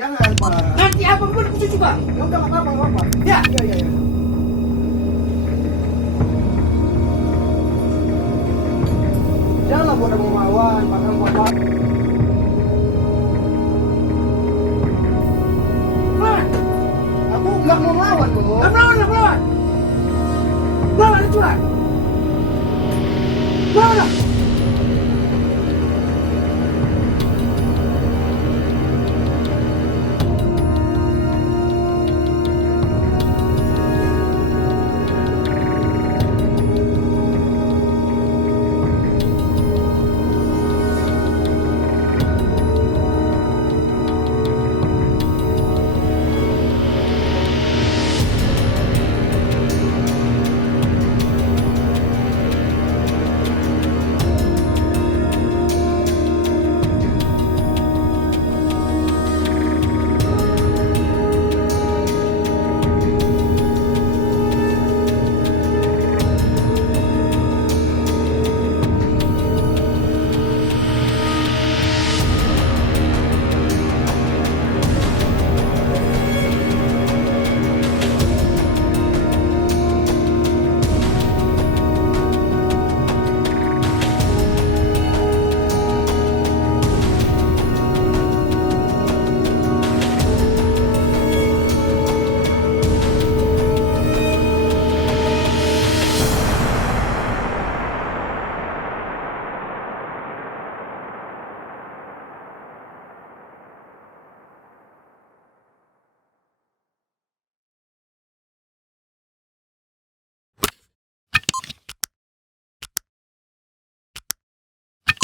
Jangan, Pak. Nanti apa pun aku coba. Ya udah, nggak apa-apa, nggak apa-apa. Ya. Iya, iya, iya. Janganlah buat mau melawan, bahkan buat apa? Melawan. Aku nggak mau melawan, Bro. Melawan. Melawan itu lah. Melawan.